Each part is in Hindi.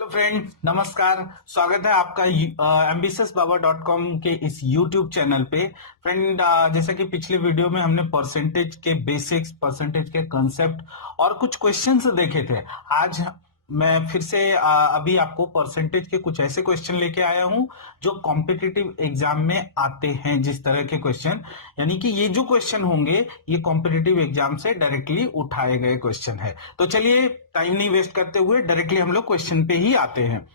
हेलो फ्रेंड, नमस्कार। स्वागत है आपका ambitiousbaba.com के इस YouTube चैनल पे। फ्रेंड, जैसा कि पिछले वीडियो में हमने परसेंटेज के बेसिक्स, परसेंटेज के कंसेप्ट और कुछ क्वेश्चंस देखे थे। आज मैं फिर से अभी आपको परसेंटेज के कुछ ऐसे क्वेश्चन लेके आया हूं जो कॉम्पिटिटिव एग्जाम में आते हैं। जिस तरह के क्वेश्चन, यानी कि ये जो क्वेश्चन होंगे ये कॉम्पिटिटिव एग्जाम से डायरेक्टली उठाए गए क्वेश्चन है। तो चलिए टाइम नहीं वेस्ट करते हुए डायरेक्टली हम लोग क्वेश्चन पे ही आते हैं।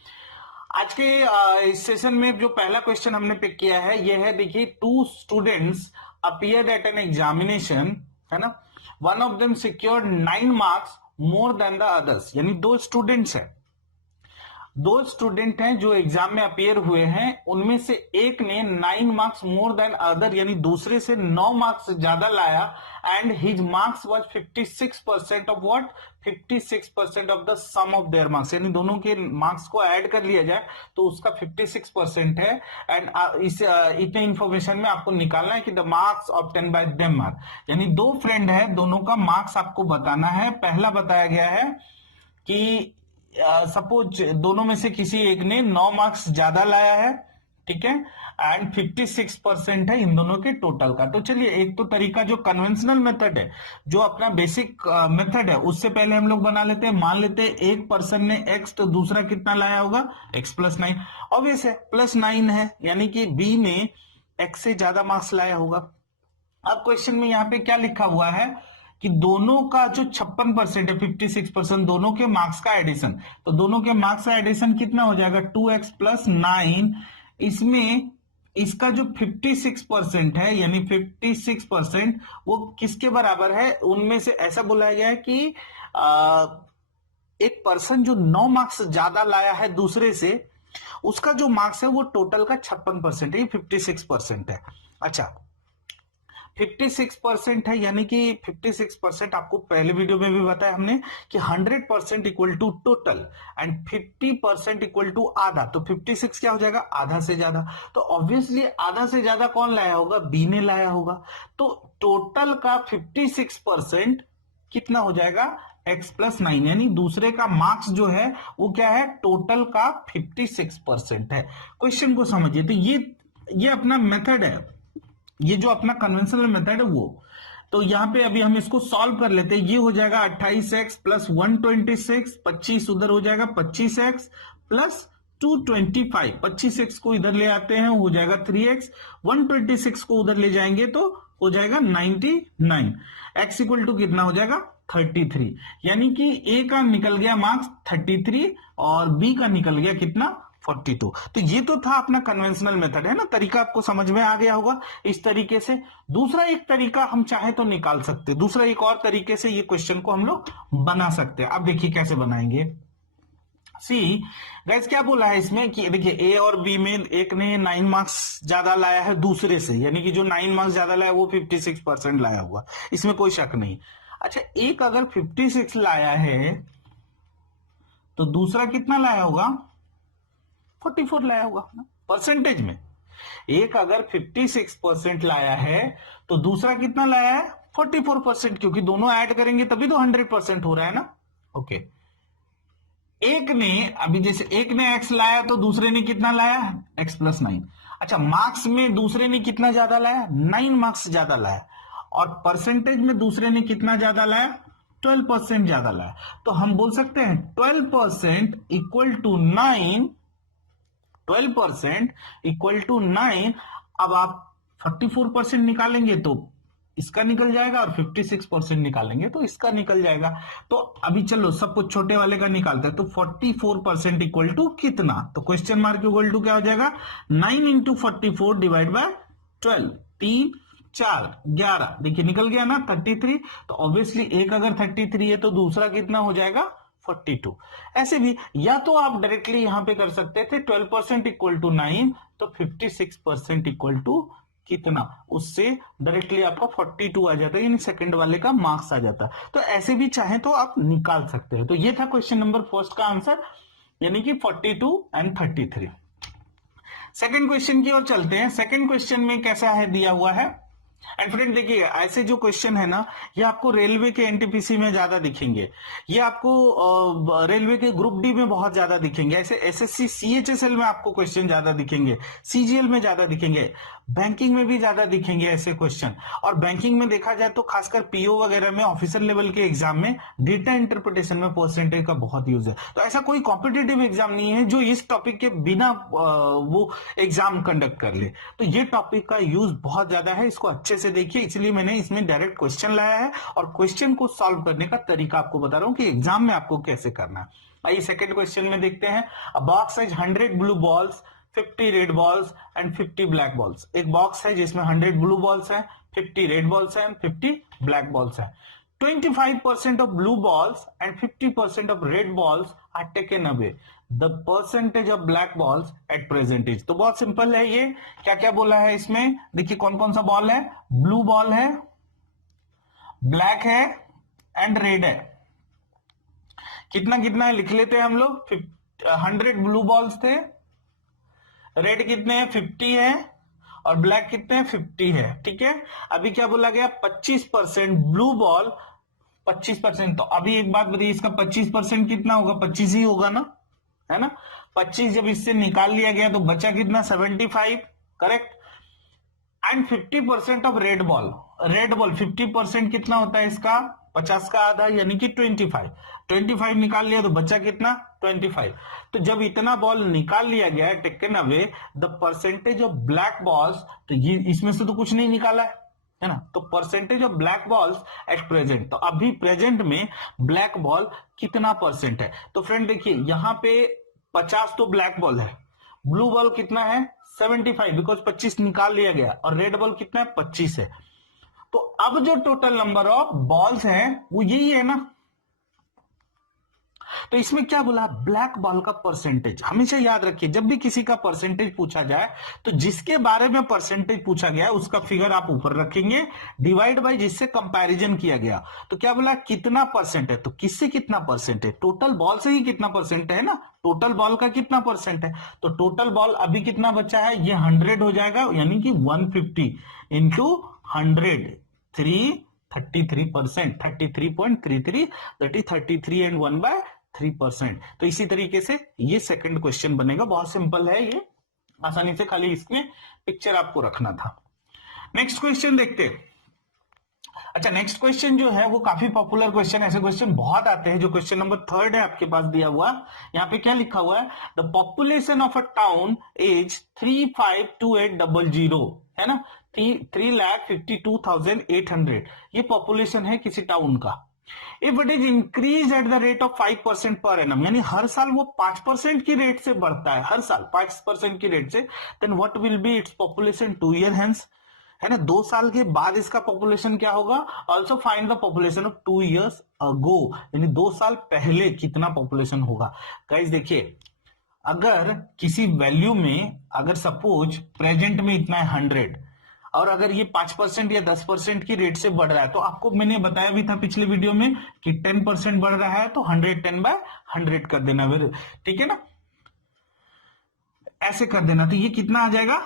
आज के इस सेशन में जो पहला क्वेश्चन हमने पिक किया है ये है, देखिए, 2 students appeared at an examination, है ना। One of them secured 9 marks more than the others, यानी 2 स्टूडेंट्स हैं। 2 स्टूडेंट हैं जो एग्जाम में अपीयर हुए हैं, उनमें से एक ने 9 मार्क्स मोर देन अदर, यानी दूसरे से 9 मार्क्स ज्यादा लाया। And his marks was 56% of what, 56% of the sum of their marks, यानी दोनों के मार्क्स को ऐड कर लिया जाए तो उसका 56% है। एंड इस इतने इंफॉर्मेशन में आपको निकालना है कि the marks obtain by them are, यानी 2 फ्रेंड है, दोनों का मार्क्स आपको बताना है। पहला बताया गया है कि सपोज दोनों में से किसी एक ने 9 मार्क्स ज्यादा लाया है, ठीक है, एंड 56% है इन दोनों के टोटल का। तो चलिए, एक तो तरीका जो कन्वेंशनल मेथड है, जो अपना बेसिक मेथड है, उससे पहले हम लोग बना लेते हैं। मान लेते हैं एक पर्सन ने x, तो दूसरा कितना लाया होगा, x + 9। ऑब्वियस है, +9 है, यानी कि b ने x से ज्यादा मार्क्स लाया होगा। अब क्वेश्चन में यहाँ पे क्या लिखा हुआ है कि दोनों का जो 56% है, 56%, दोनों के मार्क्स का एडिशन। तो दोनों के मार्क्स का एडिशन कितना हो जाएगा, 2x + 9। इसमें इसका जो 56% है, यानी 56% वो किसके बराबर है, उनमें से ऐसा बोला गया है कि एक पर्सन जो 9 मार्क्स ज्यादा लाया है दूसरे से, उसका जो मार्क्स है वो टोटल का 56% है, ये 56% है। अच्छा, 56% है, यानी कि 56% आपको पहले वीडियो में भी बताया हमने कि 100% equal to total and 50% equal to आधा। तो 56 क्या हो जाएगा, आधा से ज्यादा। तो ऑब्वियसली आधा से ज्यादा कौन लाया होगा, बी ने लाया होगा। तो टोटल का 56% कितना हो जाएगा, x + 9, यानी दूसरे का मार्क्स जो है वो क्या है, टोटल का 56% है। क्वेश्चन को समझिए। तो ये अपना मेथड है, ये जो अपना कन्वेंशनल मेथड है वो। तो यहां पे अभी हम इसको सॉल्व कर लेते हैं। ये हो जाएगा 28x + 126, 25 उधर हो जाएगा, 25x + 225, 25x को इधर ले आते हैं, हो जाएगा 3x, 126 को उधर ले जाएंगे तो हो जाएगा 99। x = कितना हो जाएगा, 33, यानी कि a का निकल गया मार्क्स 33 और b का निकल गया कितना, 42। तो ये तो था अपना कन्वेंशनल मेथड, है ना। तरीका आपको समझ में आ गया होगा इस तरीके से। दूसरा एक तरीका हम चाहे तो निकाल सकते, दूसरा एक और तरीके से ये क्वेश्चन को हम लोग बना सकते हैं। अब देखिए कैसे बनाएंगे। सी गाइस, क्या बोला है इसमें कि देखिए ए और बी में एक ने 9 मार्क्स ज्यादा लाया है दूसरे से, यानी कि जो 9 मार्क्स ज्यादा लाया वो 56% लाया हुआ, इसमें कोई शक नहीं। अच्छा, एक अगर 56 लाया है तो दूसरा कितना लाया होगा, 44 लाया होगा परसेंटेज में। एक अगर 56% लाया है तो दूसरा कितना लाया है, 44%, क्योंकि दोनों ऐड करेंगे तभी तो 100% हो रहा है ना। ओके, एक ने अभी जैसे एक ने x लाया तो दूसरे ने कितना लाया, x + 9। अच्छा, मार्क्स में दूसरे ने कितना ज्यादा लाया, 9 मार्क्स ज्यादा लाया, और परसेंटेज में दूसरे ने कितना ज्यादा लाया, 12% ज्यादा लाया। तो हम बोल सकते हैं 12% = 9, 12% = 9। अब आप 44% निकालेंगे तो इसका निकल जाएगा, और 56% निकालेंगे तो इसका निकल जाएगा। तो अभी चलो सब कुछ छोटे वाले का निकालते हैं। तो 44% इक्वल टू कितना, तो क्वेश्चन मार्क इक्वल टू क्या हो जाएगा, 9 × 44 / 12, 3 4 11, देखिए निकल गया ना 33। तो ऑब्वियसली एक अगर 33 है तो दूसरा कितना हो जाएगा, 42। ऐसे भी या तो आप डायरेक्टली यहां पे कर सकते थे 12% = 9, तो 56% = कितना, उससे डायरेक्टली आपका 42 आ जाता है, यानी सेकंड वाले का मार्क्स आ जाता है। तो ऐसे भी चाहे तो आप निकाल सकते हैं। तो ये था क्वेश्चन नंबर फर्स्ट का आंसर, यानी कि 42 एंड 33। सेकंड क्वेश्चन की ओर चलते हैं। सेकंड क्वेश्चन में कैसा है दिया हुआ है, एंड फ्रेंड देखिए, ऐसे जो क्वेश्चन है ना, ये आपको रेलवे के एनटीपीसी में ज्यादा दिखेंगे, ये आपको रेलवे के ग्रुप डी में बहुत ज्यादा दिखेंगे, ऐसे एसएससी सीएचएसएल में आपको क्वेश्चन ज्यादा दिखेंगे, सीजीएल में ज्यादा दिखेंगे, बैंकिंग में भी ज्यादा दिखेंगे ऐसे क्वेश्चन। और बैंकिंग में देखा जाए तो खासकर पीओ वगैरह में, ऑफिसर लेवल के एग्जाम में डेटा इंटरप्रिटेशन में परसेंटेज का बहुत यूज है। तो ऐसा कोई कॉम्पिटेटिव एग्जाम नहीं है जो इस टॉपिक के बिना वो एग्जाम कंडक्ट कर ले। तो ये टॉपिक का यूज बहुत ज्यादा है, इसको अच्छे से देखिए, इसलिए मैंने इसमें डायरेक्ट क्वेश्चन लाया है और क्वेश्चन को सॉल्व करने का तरीका आपको बता रहा हूं कि एग्जाम में आपको कैसे करना है। आइए सेकंड क्वेश्चन में देखते हैं। अ box size 100 blue balls, 50 red balls and 50 black balls. एक बॉक्स है जिसमें 100 ब्लू बॉल्स हैं, 50 रेड बॉल्स हैं, 50 ब्लैक बॉल्स हैं। 25% of blue balls and 50% of red balls are taken away. The percentage of black balls at present is। तो बहुत सिंपल है ये। क्या क्या बोला है इसमें, देखिए कौन कौन सा बॉल है, ब्लू बॉल है, ब्लैक है एंड रेड है। कितना कितना है लिख लेते हैं हम लोग। 100 ब्लू बॉल्स थे, रेड कितने हैं 50 है, और ब्लैक कितने हैं 50 है। ठीक है, अभी क्या बोला गया 25% ब्लू बॉल 25%। तो अभी एक बात बताइए, इसका 25% कितना होगा, 25 ही होगा ना, है ना। 25 जब इससे निकाल लिया गया तो बचा कितना 75, correct. And 50% of red ball, red ball 50% कितना होता है इसका, 50 का आधा यानी कि 25 निकाल लिया तो बचा कितना 25। तो जब इतना बॉल निकाल लिया गया है, taken away the percentage of black balls, तो ये इसमें से तो कुछ नहीं निकाला है ना। तो percentage of black balls at present, तो अभी प्रेजेंट में ब्लैक बॉल कितना परसेंट है। तो फ्रेंड देखिए यहां पे 50 तो ब्लैक बॉल है, ब्लू बॉल कितना है 75 बिकॉज 25 निकाल लिया गया, और रेड बॉल कितना है 25 है। तो अब जो टोटल नंबर ऑफ बॉल्स है वो यही है ना। तो इसमें क्या बोला, ब्लैक बॉल का परसेंटेज। हमेशा याद रखिए जब भी किसी का परसेंटेज पूछा जाए तो जिसके बारे में परसेंटेज पूछा गया है उसका फिगर आप ऊपर रखेंगे, डिवाइड बाय जिससे कंपैरिजन किया गया। तो क्या बोला कितना परसेंट है, तो किससे कितना परसेंट है, टोटल बॉल से ही कितना परसेंट है ना, टोटल बॉल का कितना परसेंट है। तो टोटल बॉल अभी कितना बचा है, ये 100 हो जाएगा, यानी कि 150 इंटू 100 33%, 33.33, दैट इज 33 एंड 1/3%। तो इसी तरीके से ये सेकंड क्वेश्चन बनेगा, बहुत सिंपल है ये, आसानी से खाली इसमें पिक्चर आपको रखना था। नेक्स्ट क्वेश्चन देखते हैं। अच्छा, नेक्स्ट क्वेश्चन जो है वो काफी पॉपुलर क्वेश्चन, ऐसे क्वेश्चन बहुत आते हैं। जो क्वेश्चन नंबर 3 है आपके पास दिया हुआ, यहाँ पे क्या लिखा हुआ है, the population of a town is 352800, है ना, 3,52,800 ये पॉपुलेशन है किसी टाउन का। If it is increase at the rate of 5% per annum, यानी हर साल वो 5% की रेट से बढ़ता है, हर साल 5% की रेट से, then what will be its population 2 year hence, है ना, 2 साल के बाद इसका पॉपुलेशन क्या होगा। Also find the population of 2 years ago, यानी 2 साल पहले कितना पॉपुलेशन होगा। गाइस देखिए, अगर किसी वैल्यू में, अगर सपोज प्रेजेंट में इतना है 100, और अगर ये 5% या 10% की रेट से बढ़ रहा है, तो आपको मैंने बताया भी था पिछले वीडियो में कि 10% बढ़ रहा है तो 110/100 कर देना, ठीक है ना, ऐसे कर देना। तो ये कितना आ जाएगा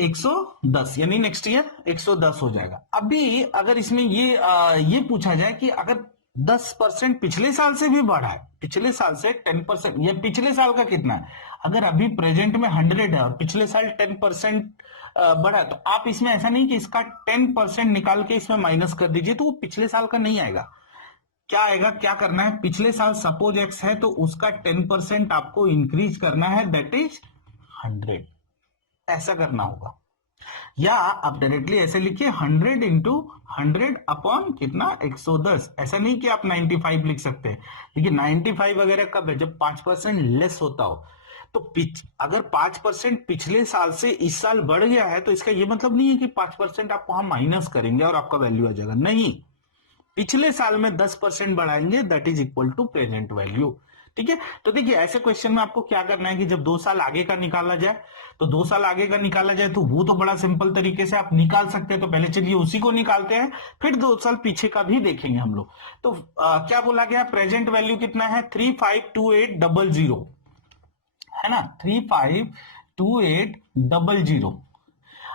110, यानी नेक्स्ट ईयर 110 हो जाएगा। अभी अगर इसमें ये पूछा जाए कि अगर 10% पिछले साल से भी बढ़ा है, पिछले साल से 10%, या पिछले साल का कितना है, अगर अभी प्रेजेंट में 100 है और पिछले साल 10% बढ़ा है, तो आप इसमें ऐसा नहीं कि इसका 10% निकाल के इसमें माइनस कर दीजिए, तो वो पिछले साल का नहीं आएगा। क्या आएगा, क्या करना है, पिछले साल सपोज x है तो उसका 10% आपको इंक्रीज करना है, दैट इज 100, ऐसा करना होगा। या आप डायरेक्टली ऐसे लिखिए 100 इंटू 100 अपॉन कितना 110, ऐसा नहीं कि आप 95 लिख सकते हैं। देखिए 95 वगैरह कब है, जब 5% लेस होता हो। तो अगर 5% पिछले साल से इस साल बढ़ गया है तो इसका ये मतलब नहीं है कि 5% आप वहां माइनस करेंगे और आपका वैल्यू आ जाएगा, नहीं, पिछले साल में 10% बढ़ाएंगे, that is equal to present value. ठीक है, तो देखिए ऐसे क्वेश्चन में आपको क्या करना है कि जब 2 साल आगे का निकाला जाए, तो 2 साल आगे का निकाला जाए तो वो तो बड़ा सिंपल तरीके से आप निकाल सकते हैं। तो पहले चलिए उसी को निकालते हैं, फिर 2 साल पीछे का भी देखेंगे हम लोग। तो क्या बोला गया, प्रेजेंट वैल्यू कितना है 352800, है ना, 352800।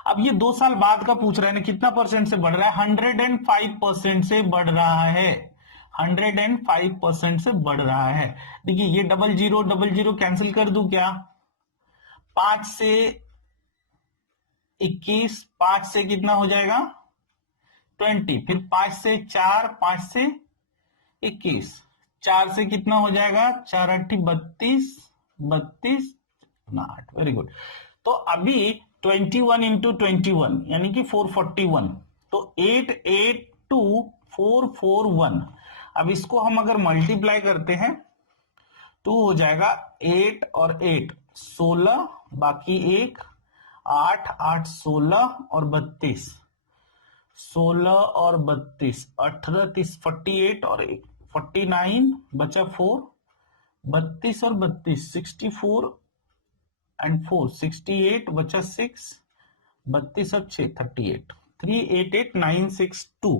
अब ये 2 साल बाद का पूछ रहा है ना, कितना परसेंट से बढ़ रहा है? 105% से बढ़ रहा है, 105% से बढ़ रहा है। देखिए ये डबल जीरो कैंसिल कर दूं क्या? 5 से 21, 5 से कितना हो जाएगा? 20, फिर 5 से 4, 5 से 21, 4 से कितना हो जाएगा? 4 8 32, 32 8। Very good. तो अभी 21 इंटू 21 यानी कि 441, तो 882441। अब इसको हम अगर मल्टीप्लाई करते हैं तो हो जाएगा 8 और 8 16, बाकी 1 8 8 16 और 32, 16 और 32 18 30 48 और 49 बचा 4, 32 और 32 64 एंड 4 68 बचा 6, 32 और 6 38, 388962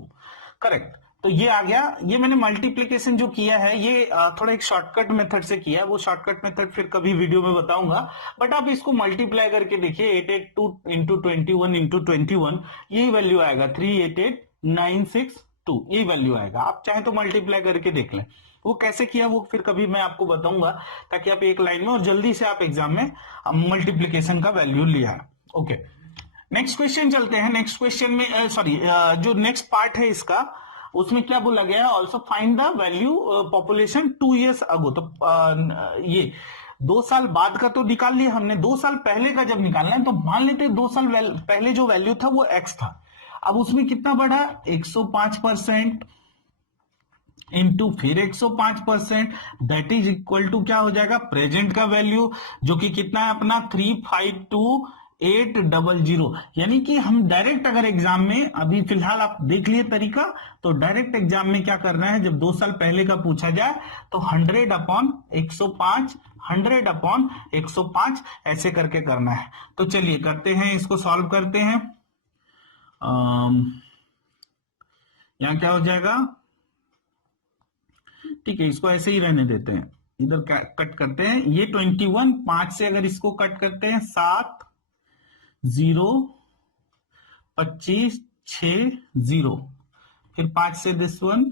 करेक्ट। तो ये आ गया। ये मैंने मल्टीप्लीकेशन जो किया है ये थोड़ा एक शॉर्टकट मेथड से किया है, वो शॉर्टकट मेथड फिर कभी वीडियो में बताऊंगा, बट आप इसको मल्टीप्लाई करके देखिए 882 इंटू 21 इंटू 21, यही वैल्यू आएगा 388962, यही वैल्यू आएगा। आप चाहे तो मल्टीप्लाई करके देख लें, वो कैसे किया वो फिर कभी मैं आपको बताऊंगा, ताकि आप एक लाइन में और जल्दी से आप एग्जाम में मल्टीप्लीकेशन का वैल्यू लिया। ओके, नेक्स्ट क्वेश्चन चलते हैं। नेक्स्ट क्वेश्चन में जो नेक्स्ट पार्ट है इसका, उसमें क्या बोला गया है? Also find the value population 2 years अगो। तो ये 2 साल बाद का तो निकाल लिया हमने, 2 साल पहले का जब निकालना है तो मान लेते हैं 2 साल पहले जो वैल्यू था वो x था। अब उसमें कितना बढ़ा? 105% इंटू फिर 105%, दैट इज इक्वल टू क्या हो जाएगा? प्रेजेंट का वैल्यू, जो कि कितना है अपना? 352800। यानी कि हम डायरेक्ट अगर एग्जाम में, अभी फिलहाल आप देख लिए तरीका, तो डायरेक्ट एग्जाम में क्या करना है, जब 2 साल पहले का पूछा जाए तो 100/105, 100/105 ऐसे करके करना है। तो चलिए करते हैं, इसको सॉल्व करते हैं। यहां क्या हो जाएगा? ठीक है, इसको ऐसे ही रहने देते हैं, इधर कट करते हैं। ये 21 5 से अगर इसको कट करते हैं 7 0 25 6 0, फिर 5 से दिस वन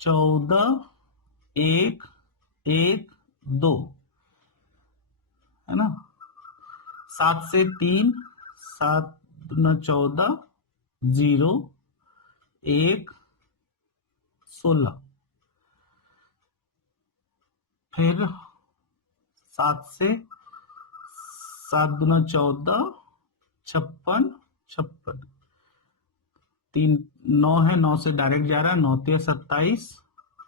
14 1 1 2 है ना, 7 से 3 7 14 0 1 16, फिर 7 से 7 दूना 14 56 56, 3 9 है, 9 से डायरेक्ट जा रहा है, 9 3 27,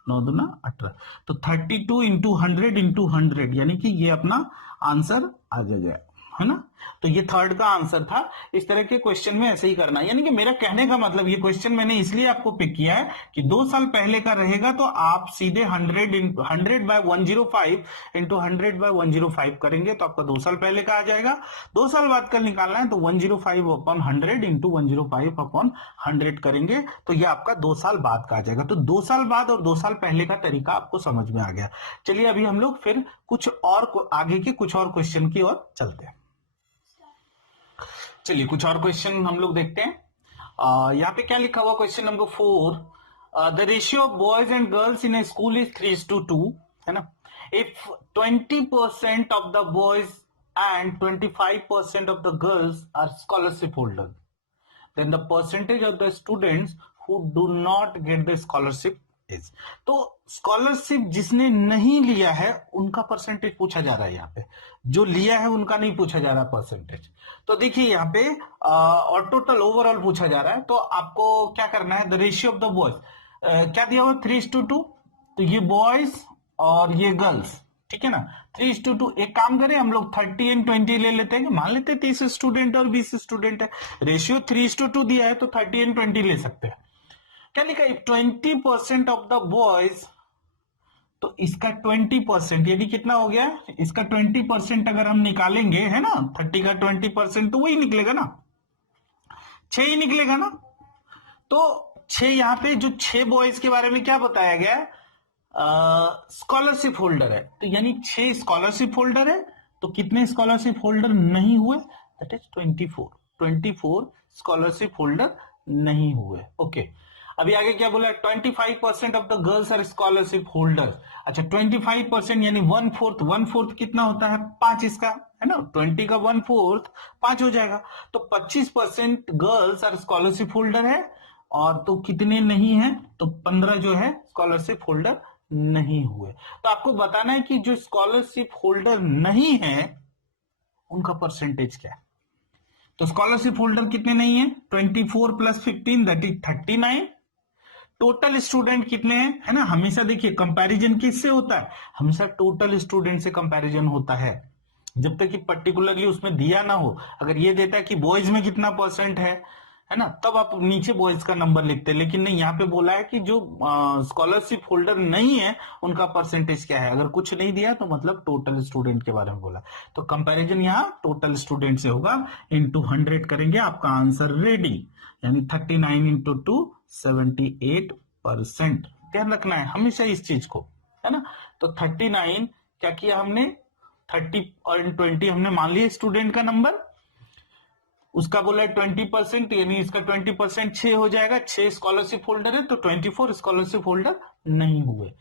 9 दूना 18। तो 32 इंटू 100 यानी कि ये अपना आंसर आ जाएगा, है ना। तो ये थर्ड का आंसर था। इस तरह के क्वेश्चन में ऐसे ही करना है। यानी कि मेरा कहने का मतलब, ये क्वेश्चन मैंने इसलिए आपको पिक किया है कि 2 साल पहले का रहेगा तो आप सीधे 100/105 इंटू 100/105 करेंगे तो आपका 2 साल पहले का आ जाएगा। 2 साल बाद का निकालना है तो 105/100 इंटू 105/100 करेंगे तो ये आपका 2 साल बाद का आ जाएगा। तो 2 साल बाद और 2 साल पहले का तरीका आपको समझ में आ गया। चलिए अभी हम लोग फिर कुछ और आगे के कुछ और क्वेश्चन की ओर चलते हैं। चलिए कुछ और क्वेश्चन हम लोग देखते हैं। यहाँ पे क्या लिखा हुआ? Question number 4, the ratio of boys and girls in a school is 3:2, है ना। If 20% of the boys and 25% of the girls are scholarship holder, then the percentage of the students who do not get the scholarship is. तो स्कॉलरशिप जिसने नहीं लिया है उनका परसेंटेज पूछा जा रहा है यहाँ पे, जो लिया है उनका नहीं पूछा जा रहा परसेंटेज। तो देखिए यहाँ पे और टोटल ओवरऑल पूछा जा रहा है। तो आपको क्या करना है? The ratio of the boys क्या दिया हुआ? 3:2। तो ये बॉयज और ये गर्ल्स, ठीक है ना, 3:2। एक काम करें हम लोग 30 and 20 ले लेते हैं, मान लेते हैं 30 स्टूडेंट और 20 स्टूडेंट है, रेशियो 3:2 दिया है तो 30 and 20 ले सकते हैं। क्या लिखा है? 20% ऑफ द बॉयज, तो इसका 20% यानी कितना हो गया? इसका 20% अगर हम निकालेंगे, है ना, 30 का 20% तो वही निकलेगा ना, 6 ही निकलेगा ना। तो 6 यहाँ पे जो 6 बॉयज के बारे में क्या बताया गया है? स्कॉलरशिप होल्डर है, तो यानी 6 स्कॉलरशिप होल्डर है। तो कितने स्कॉलरशिप होल्डर नहीं हुए? दैट इज 24 स्कॉलरशिप होल्डर नहीं हुए। ओके, अभी आगे क्या बोला, 25% of the girls are scholarship holders. अच्छा 25% यानी 1/4 कितना होता है, 5 इसका है ना, 20 का 1/4 5 हो जाएगा। तो 25% गर्ल्स आर स्कॉलरशिप होल्डर है, और तो कितने नहीं है, तो 15 जो है स्कॉलरशिप होल्डर नहीं हुए। तो आपको बताना है कि जो स्कॉलरशिप होल्डर नहीं है उनका परसेंटेज क्या है। तो स्कॉलरशिप होल्डर कितने नहीं है, 24 + 15 दैट इज 39। टोटल स्टूडेंट कितने हैं, है ना, हमेशा देखिए कंपैरिजन किससे होता है, हमेशा टोटल स्टूडेंट से कंपैरिजन होता है, जब तक कि पर्टिकुलरली उसमें दिया ना हो। अगर ये देता है कि बॉयज में कितना परसेंट है ना, तब आप नीचे बॉयज का नंबर लिखते हैं, लेकिन नहीं, यहाँ पे बोला है कि जो स्कॉलरशिप होल्डर नहीं है उनका परसेंटेज क्या है। अगर कुछ नहीं दिया तो मतलब टोटल स्टूडेंट के बारे में बोला, तो कंपैरिजन यहाँ टोटल स्टूडेंट से होगा, इंटू 100 करेंगे, आपका आंसर रेडी, यानी 39 × 2 78%। ध्यान रखना है हमेशा इस चीज को, है ना। तो 39 क्या किया हमने, 30 और 20 हमने मान लिया स्टूडेंट का नंबर, उसका बोला है 20%, यानी इसका 20% 6 हो जाएगा, 6 स्कॉलरशिप होल्डर है, तो 24 स्कॉलरशिप होल्डर नहीं हुए।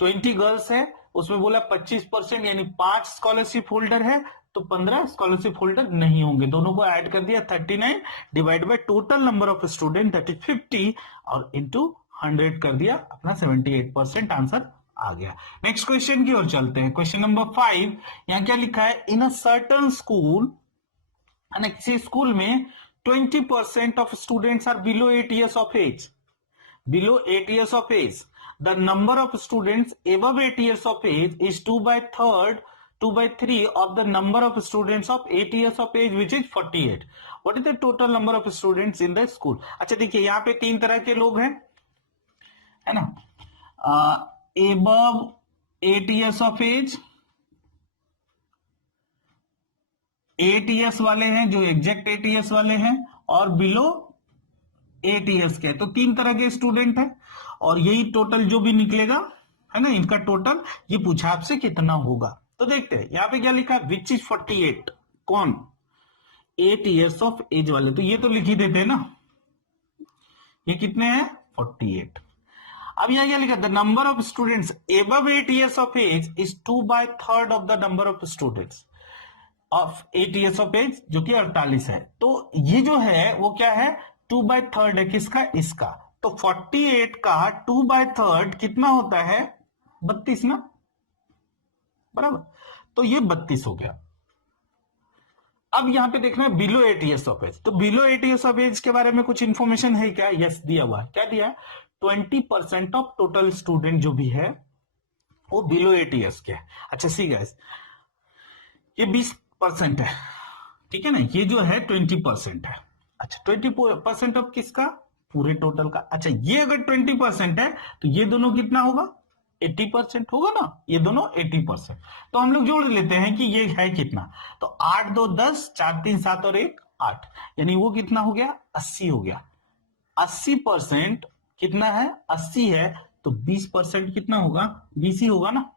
20 गर्ल्स है, उसमें बोला 25% यानी 5 स्कॉलरशिप होल्डर है, तो 15 स्कॉलरशिप होल्डर नहीं होंगे। दोनों को ऐड कर दिया, 39 divide by total number of student that is 50 और इंटू 100 कर दिया, अपना 78% आंसर आ गया। नेक्स्ट क्वेश्चन की ओर चलते हैं, क्वेश्चन नंबर 5। यहाँ क्या लिखा है, इन अ सर्टन स्कूल, है ना, किसी स्कूल में 20% of students are below 8 years of age, below 8 years of age. The number of students above 8 years of age is 2/3 of the number of students of 8 years of age, which is 48. What is the total number of students in the school? अच्छा देखिए यहाँ पे 3 तरह के लोग हैं, है ना, above 8 years of age, 8 years वाले हैं जो एग्जैक्ट 8 years वाले हैं, और बिलो 8 years के, तो 3 तरह के स्टूडेंट है, और यही टोटल जो भी निकलेगा, है ना, इनका टोटल ये पूछा आपसे कितना होगा। तो देखते हैं यहाँ पे क्या लिखा है, विच इज 48, कौन, 8 years ऑफ एज वाले, तो ये तो लिख ही देते हैं ना, ये कितने हैं 48। अब यहाँ क्या लिखा, the number of students above 8 years of age is 2/3 of the number of students of 8 years of age, जो कि 48 है। तो ये जो है वो क्या है, 2/3 है, किसका, इसका। तो 48 का 2/3 कितना होता है, 32 ना, बराबर, तो ये 32 हो गया। अब यहां पे देखना है बिलो 8 years ऑफ एज, तो बिलो 8 years ऑफ एज के बारे में कुछ इंफॉर्मेशन है क्या, यस दिया हुआ है, क्या दिया है, 20% ऑफ टोटल स्टूडेंट जो भी है वो बिलो 8 years के है। अच्छा सी गाइस, ये 20% है, ठीक है ना, ये जो है 20% है। अच्छा 20% ऑफ किसका, पूरे टोटल का। अच्छा ये अगर 20% है तो ये दोनों कितना होगा, 80% होगा ना, ये दोनों 80%। तो हम लोग जोड़ लेते हैं कि ये है कितना, तो 8 2 10, 4 3 7 और 1 8, यानी वो कितना हो गया, 80 हो गया। 80% कितना है, 80 है, तो 20% कितना होगा, 20 ही होगा ना।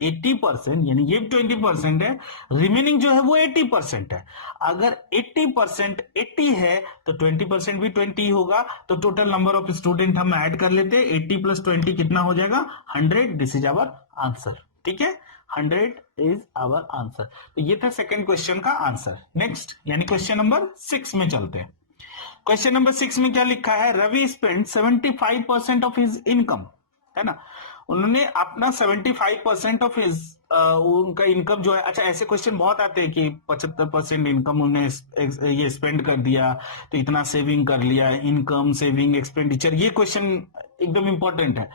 80% यानी ये 20% है, रिमेनिंग जो है वो 80% है। अगर 80% 80 है तो 20% भी 20 होगा। तो टोटल नंबर ऑफ स्टूडेंट हम ऐड कर लेते हैं, 80 + 20 कितना हो जाएगा, 100। दिस इज आवर आंसर, ठीक है, 100 इज आवर आंसर। तो ये था सेकेंड क्वेश्चन का आंसर। नेक्स्ट यानी क्वेश्चन नंबर 6 में चलते हैं। क्वेश्चन नंबर 6 में क्या लिखा है, Ravi spend 75% of his income, है ना, उन्होंने अपना 75% ऑफ हिज उनका इनकम जो है। अच्छा ऐसे क्वेश्चन बहुत आते हैं कि 75% इनकम उन्होंने ये स्पेंड कर दिया, तो इतना सेविंग कर लिया, इनकम सेविंग एक्सपेंडिचर, ये क्वेश्चन एकदम इंपॉर्टेंट है।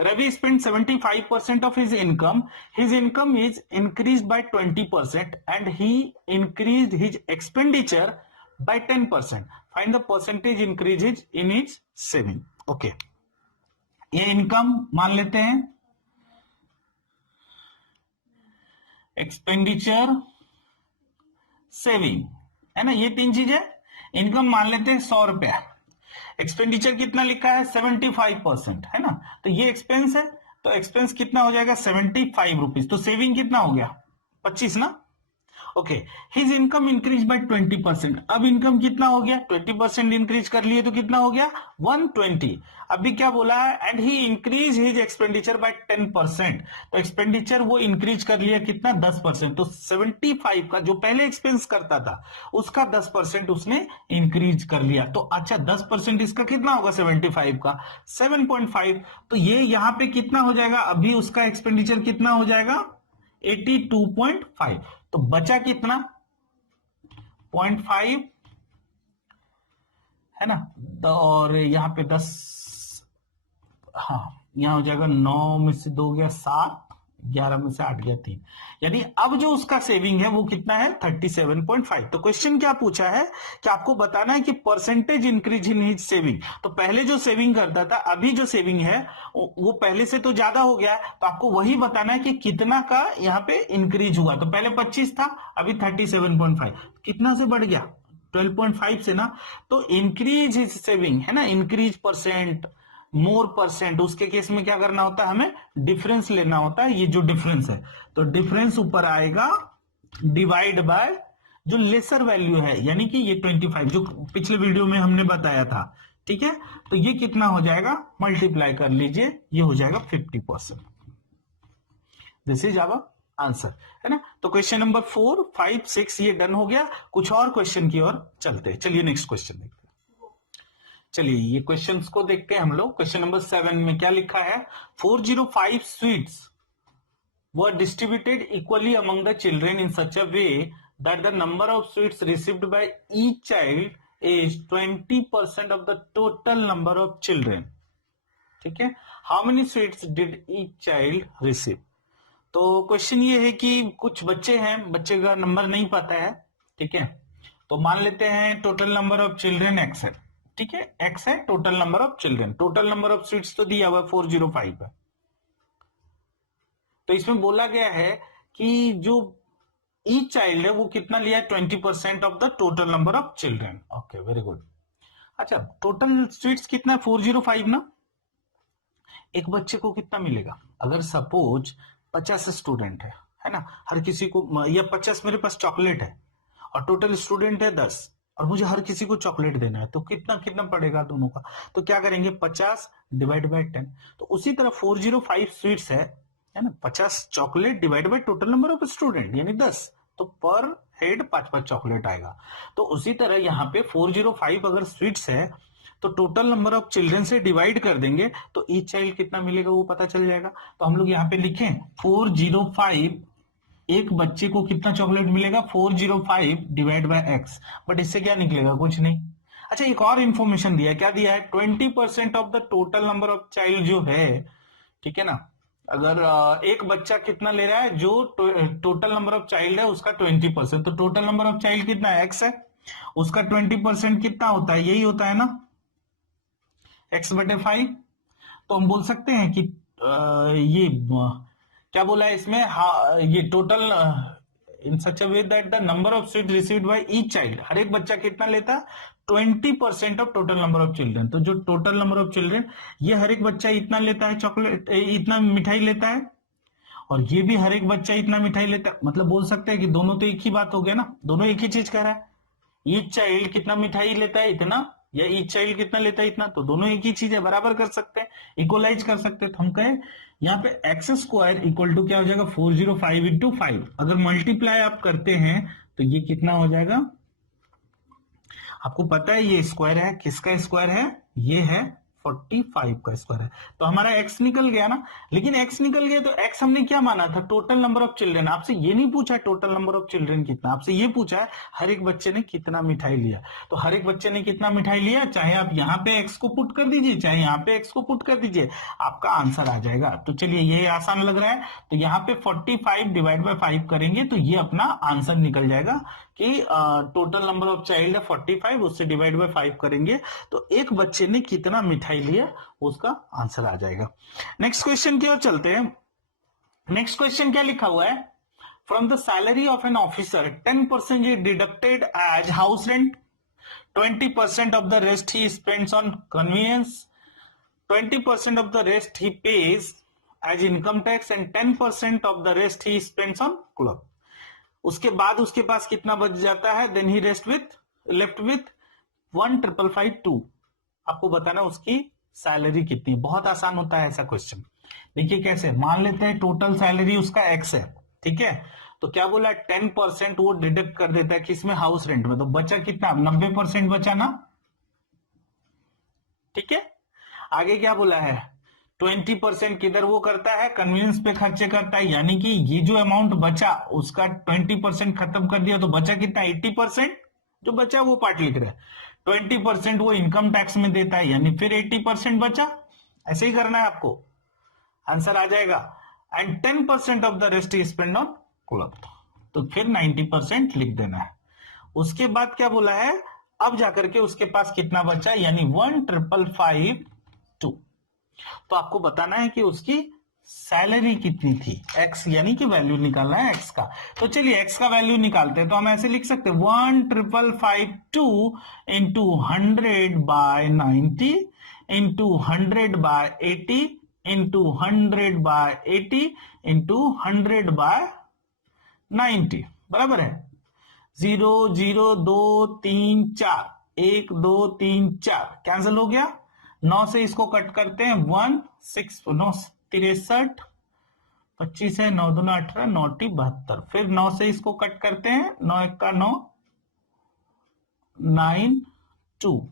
Ravi spend 75% of his income is increase by 20% and he increase his expenditure by 10%. Find the percentage increase in its saving. Okay. ये इनकम मान लेते हैं, एक्सपेंडिचर, सेविंग, है ना, ये 3 चीजें। इनकम मान लेते हैं 100 रुपया, एक्सपेंडिचर कितना लिखा है 75%, है ना, तो ये एक्सपेंस है, तो एक्सपेंस कितना हो जाएगा 75 रुपीज, तो सेविंग कितना हो गया 25 ना, okay, his income increase by 20%। अब इनकम कितना हो गया, 20% इंक्रीज कर लिए तो कितना हो गया 120। अभी क्या बोला है, and he increase his expenditure bye 10%। तो एक्सपेंडिचर वो इंक्रीज कर लिया कितना 10%। तो 75 का जो पहले एक्सपेंस करता था उसका 10% उसने इंक्रीज कर लिया। तो अच्छा 10% इसका कितना होगा 75 का 7.5। तो ये यहां पे कितना हो जाएगा, अभी उसका एक्सपेंडिचर कितना हो जाएगा 82.5। तो बचा कितना 0.5 है ना। और यहां पे 10, हाँ यहां हो जाएगा 9 में से 2 गया 7, 11 में से 8 गया 3। यानी अब जो उसका सेविंग है वो कितना है 37.5। तो क्वेश्चन क्या पूछा है कि आपको बताना है कि percentage increase in his saving. तो पहले जो सेविंग करता था अभी जो सेविंग है वो पहले से तो ज्यादा हो गया है, तो आपको वही बताना है कि कितना का यहाँ पे इंक्रीज हुआ। तो पहले 25 था, अभी 37.5, कितना से बढ़ गया 12.5 से ना। तो इंक्रीज हिज सेविंग है ना, इंक्रीज परसेंट मोर परसेंट, उसके केस में क्या करना होता है हमें डिफरेंस लेना होता है। ये जो डिफरेंस है तो डिफरेंस ऊपर आएगा डिवाइड बाय जो लेसर वैल्यू है, यानी कि ये 25 जो पिछले वीडियो में हमने बताया था। ठीक है, तो ये कितना हो जाएगा मल्टीप्लाई कर लीजिए, ये हो जाएगा 50%। दिस इज आवर आंसर है ना। तो क्वेश्चन नंबर 4, 5, 6 ये डन हो गया। कुछ और क्वेश्चन की ओर चलते हैं, चलिए नेक्स्ट क्वेश्चन देखते हैं। चलिए ये क्वेश्चंस को देखते हैं हम लोग। क्वेश्चन नंबर 7 में क्या लिखा है, 405 sweets were distributed equally among the children in such a way that the number of sweets received by each child is 20% of the total number of children। ठीक है, how many sweets did each child receive। तो क्वेश्चन ये है कि कुछ बच्चे हैं, बच्चे का नंबर नहीं पता है। ठीक है, तो मान लेते हैं total number of children x है। ठीक है, एक्स है total number of children, total number of sweets तो दिया हुआ है 405 है। तो इसमें बोला गया है कि जो ईच चाइल्ड है वो कितना लिया है 20% of the total number of children. Okay very good. अच्छा टोटल स्वीट्स कितना है 405 ना। एक बच्चे को कितना मिलेगा, अगर सपोज 50 स्टूडेंट है ना, हर किसी को या 50 मेरे पास चॉकलेट है और टोटल स्टूडेंट है 10 और मुझे हर किसी को चॉकलेट देना है, तो कितना कितना पड़ेगा दोनों का। तो क्या करेंगे 50 डिवाइड बाय 10। तो उसी तरह 405 स्वीट्स है ना, 50 chocolate divide by total number of student यानी 10, तो पर हेड 5-5 चॉकलेट आएगा। तो उसी तरह यहाँ पे 405 अगर स्वीट्स है तो टोटल नंबर ऑफ चिल्ड्रन से डिवाइड कर देंगे तो ईच चाइल्ड कितना मिलेगा वो पता चल जाएगा। तो हम लोग यहाँ पे लिखें 405, एक बच्चे को कितना चॉकलेट मिलेगा 405 डिवाइड बाय एक्स। बट इससे क्या निकलेगा, कुछ नहीं। अच्छा एक और इंफॉर्मेशन दिया है, क्या दिया है 20% of the total number of child जो है, ठीक है ना, अगर एक बच्चा कितना ले रहा है, जो टोटल नंबर ऑफ चाइल्ड है उसका 20%, तो टोटल नंबर ऑफ चाइल्ड कितना है एक्स है, उसका 20% कितना होता है, यही होता है ना x/5। तो हम बोल सकते हैं कि ये क्या बोला है इसमें, ये total in such a way that the number of sweet received by each child, हर एक बच्चा कितना लेता है 20% of total number of children. तो जो टोटल नंबर ऑफ चिल्ड्रन, ये हर एक बच्चा इतना लेता है चॉकलेट, इतना मिठाई लेता है, और ये भी हर एक बच्चा इतना मिठाई लेता है। मतलब बोल सकते हैं कि दोनों तो एक ही बात हो गया ना, दोनों एक ही चीज कह रहा है। ईच चाइल्ड कितना मिठाई लेता है इतना, या ईच चाइल्ड कितना लेता है इतना, तो दोनों एक ही चीज है, बराबर कर सकते हैं, इक्वलाइज कर सकते हैं। तो हम कहें यहाँ पे एक्स स्क्वायर इक्वल टू क्या हो जाएगा 405 इंटू 5। अगर मल्टीप्लाई आप करते हैं तो ये कितना हो जाएगा, आपको पता है ये स्क्वायर है, किसका स्क्वायर है, ये है 45 का स्क्वायर है। तो हमारा x निकल गया ना। लेकिन x निकल गया तो x हमने क्या माना था, टोटल नंबर ऑफ चिल्ड्रन। आपसे ये नहीं पूछा टोटल नंबर ऑफ चिल्ड्रन कितना, आपसे ये पूछा है हर एक बच्चे ने कितना मिठाई लिया। तो हर एक बच्चे ने कितना मिठाई लिया, चाहे आप यहाँ पे x को पुट कर दीजिए चाहे यहाँ पे x को पुट कर दीजिए, आपका आंसर आ जाएगा। तो चलिए ये आसान लग रहा है, तो यहाँ पे 45 डिवाइड बाय 5 करेंगे तो ये अपना आंसर निकल जाएगा कि टोटल नंबर ऑफ चाइल्ड है 45, उससे डिवाइड बाय 5 करेंगे तो एक बच्चे ने कितना मिठाई लिया उसका आंसर आ जाएगा। नेक्स्ट क्वेश्चन की ओर चलते हैं। नेक्स्ट क्वेश्चन क्या लिखा हुआ है, from the salary of an officer 10% is deducted as house rent, 20% of the rest he spends on conveyance, 20% of the rest he pays as income tax and 10% of the rest he spends on club. उसके बाद उसके पास कितना बच जाता है, देन ही लेफ्ट विथ 1,552। आपको बताना उसकी सैलरी कितनी। बहुत आसान होता है ऐसा क्वेश्चन। देखिए कैसे, मान लेते हैं टोटल सैलरी उसका एक्स है, ठीक है, तो क्या बोला 10% वो डिडक्ट कर देता है किसमें, हाउस रेंट में, तो बचा कितना, 90% बचा ना, ठीक है। आगे क्या बोला है, 20% किधर वो करता है, कन्वीनियंस पे खर्चे करता है, यानी कि ये जो अमाउंट बचा उसका 20% खत्म कर दिया, तो बचा कितना, 80%। जो बचा वो पार्ट लिख रहे हैं। 20% वो इनकम टैक्स में देता है, यानी फिर 80% बचा। ऐसे ही करना है आपको, आंसर आ जाएगा। And 10% of the rest is spend on cloth, तो फिर 90% लिख देना है। उसके बाद क्या बोला है, अब जाकर के उसके पास कितना बचा, यानी 1,552। तो आपको बताना है कि उसकी सैलरी कितनी थी, एक्स यानी कि वैल्यू निकालना है एक्स का। तो चलिए एक्स का वैल्यू निकालते हैं, तो हम ऐसे लिख सकते हैं 1,552 इंटू 100/90 इंटू 100/80 इंटू 100/80 इंटू 100/90 बराबर है। 0 0 2 3 4 1 2 3 4 कैंसिल हो गया। 9 से इसको कट करते हैं 1 6 9 63 25 है, 9 2 18 9 72। फिर 9 से इसको कट करते हैं, 9 1 का 9 9 2।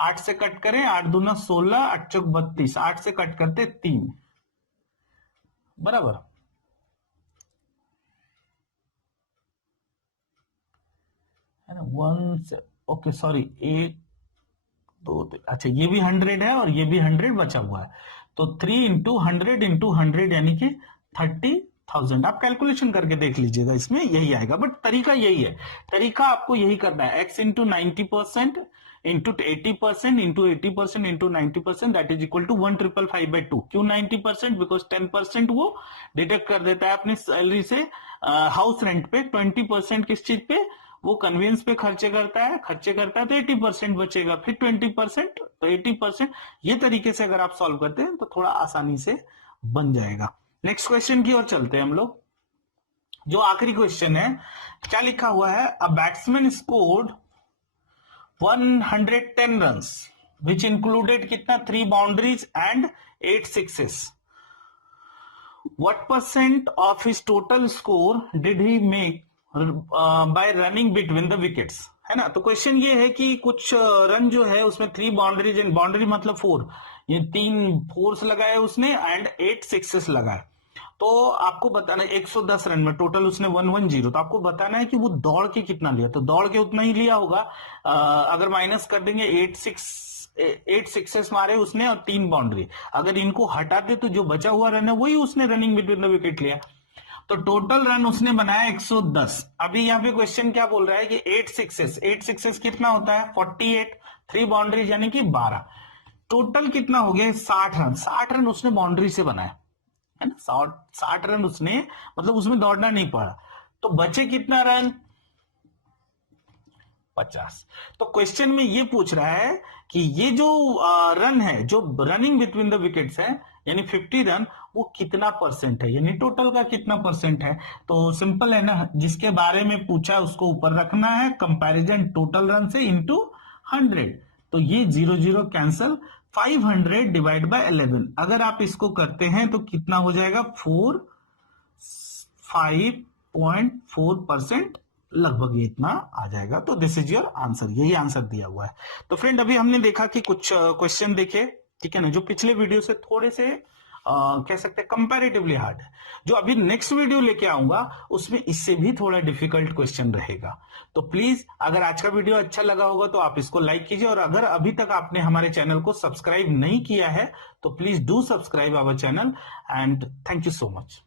8 से कट करें, 8 2 16 8 चौक 32। 8 से कट करते 3 बराबर है ना। 1 से ओके सॉरी 1 2 अच्छा ये भी 100 है और ये भी 100 बचा हुआ है, तो 3 इंटू 100 इंटू 100 यानी कि 30,000। आप कैलकुलेशन करके देख लीजिएगा, इसमें यही आएगा, बट तरीका यही है। तरीका आपको यही करना है, x into 90% into 80% into 80% into 90% that is equal to 1,552। क्यों 90%, बिकॉज 10% वो डिडक्ट कर देता है अपनी सैलरी से हाउस रेंट पे, 20% किस चीज पे, वो कन्वीनियंस पे खर्चे करता है तो 80% बचेगा, फिर 20% तो 80%। ये तरीके से अगर आप सॉल्व करते हैं तो थोड़ा आसानी से बन जाएगा। नेक्स्ट क्वेश्चन की ओर चलते हैं हम लोग। जो आखिरी क्वेश्चन है, क्या लिखा हुआ है, a batsman scored 110 runs which included कितना, 3 boundaries and 8 sixes. What percent of his total score did he make bye running between the wickets, है ना। तो क्वेश्चन ये है कि कुछ रन जो है उसमें 3 बाउंड्रीज एंड बाउंड्री मतलब 4, ये 3 फोर्स लगाए उसने एंड 8 सिक्सेस लगाए। तो आपको बताना है 110 रन में टोटल उसने 110, तो आपको बताना है कि वो दौड़ के कितना लिया, तो दौड़ के उतना ही लिया होगा। अगर माइनस कर देंगे 8 सिक्सेस मारे उसने और 3 बाउंड्री, अगर इनको हटा दे तो जो बचा हुआ रन है वही उसने रनिंग बिटवीन द विकेट लिया, तो टोटल रन उसने बनाया 110। अभी यहाँ पे क्वेश्चन क्या बोल रहा है कि 8 सिक्सेस कितना होता है 48, 3 बाउंड्रीज यानी कि 12, टोटल कितना हो गया 60 रन। 60 रन उसने बाउंड्री से बनाया है ना, 60 रन उसने, मतलब उसमें दौड़ना नहीं पड़ा, तो बचे कितना रन 50। तो क्वेश्चन में ये पूछ रहा है कि ये जो रन है, जो रनिंग बिटवीन द विकेट्स है यानी 50 रन, वो कितना परसेंट है, यानी टोटल का कितना परसेंट है। तो सिंपल है ना, जिसके बारे में पूछा है उसको ऊपर रखना है, कंपैरिजन टोटल रन से इनटू 100, तो ये 0 0 कैंसल, 500 डिवाइड बाय 11। अगर आप इसको करते हैं तो कितना हो जाएगा 5.4%, लगभग ये इतना आ जाएगा। तो दिस इज योर आंसर, यही आंसर दिया हुआ है। तो फ्रेंड अभी हमने देखा कि कुछ क्वेश्चन देखे, ठीक है ना, जो पिछले वीडियो से थोड़े से कह सकते हैं कंपैरेटिवली हार्ड है। जो अभी नेक्स्ट वीडियो लेके आऊंगा उसमें इससे भी थोड़ा डिफिकल्ट क्वेश्चन रहेगा। तो प्लीज अगर आज का वीडियो अच्छा लगा होगा तो आप इसको लाइक कीजिए, और अगर अभी तक आपने हमारे चैनल को सब्सक्राइब नहीं किया है तो please do subscribe our channel, and thank you so much.